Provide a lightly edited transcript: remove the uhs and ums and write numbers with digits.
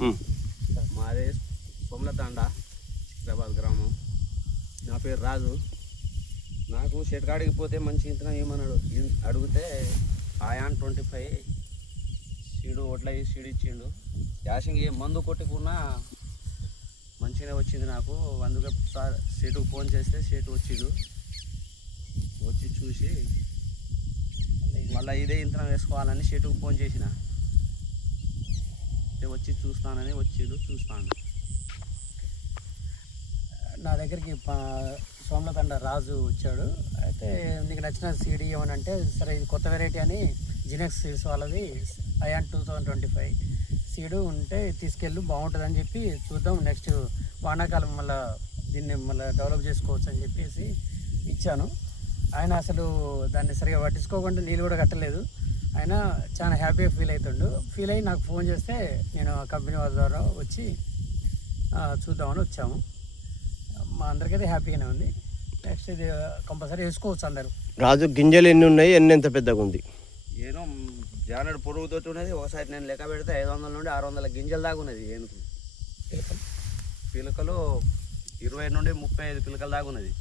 మాది సోమలతాండ సికింద్రాబాద్ గ్రామం. నా పేరు రాజు. నాకు షెడ్ కాడికి పోతే మంచి ఇంతనం ఏమన్నాడు అడిగితే ఆయాన్ 25 సీడు ఒడ్ల సీడు ఇచ్చిండు. యాసింగ్ ఏ మందు కొట్టుకున్నా మంచిగా వచ్చింది నాకు. అందుకే సార్ సేటుకు ఫోన్ చేస్తే సేటు వచ్చిండు. వచ్చి చూసి మళ్ళీ ఇదే ఇంతనం వేసుకోవాలని సేటుకు ఫోన్ చేసిన. వచ్చి చూస్తానని వచ్చిండు. చూస్తాను. నా దగ్గరికి సోమలతండ రాజు వచ్చాడు. అయితే నీకు నచ్చిన సీడీ ఏమనంటే, సరే ఇది కొత్త వెరైటీ అని జినెక్స్ సీడ్స్ వాళ్ళది అయాన్ 2025 సీడు ఉంటే తీసుకెళ్ళి బాగుంటుందని చెప్పి చూద్దాం, నెక్స్ట్ వానాకాలం మళ్ళీ దీన్ని మళ్ళీ డెవలప్ చేసుకోవచ్చు అని చెప్పేసి ఇచ్చాను. ఆయన అసలు దాన్ని సరిగా పట్టించుకోకుండా నీళ్ళు కూడా కట్టలేదు. ఆయన చాలా హ్యాపీగా ఫీల్ అయ్యి నాకు ఫోన్ చేస్తే నేను కంపెనీ వాళ్ళ ద్వారా వచ్చి చూద్దామని వచ్చాము. మా అందరికైతే హ్యాపీగానే ఉంది. నెక్స్ట్ ఇది కంపల్సరీ వేసుకోవచ్చు అందరూ. రాజు గింజలు ఎన్ని ఉన్నాయి, ఎన్ని పెద్దగా ఉంది? ఏనో జానడు పొడుగుతోటి ఉన్నది. ఒకసారి నేను లెక్క పెడితే 500 నుండి 600 గింజల దాకా ఉన్నది. ఏనుగు పిలకలు 20 నుండి 35 పిలకల దాకా ఉన్నది.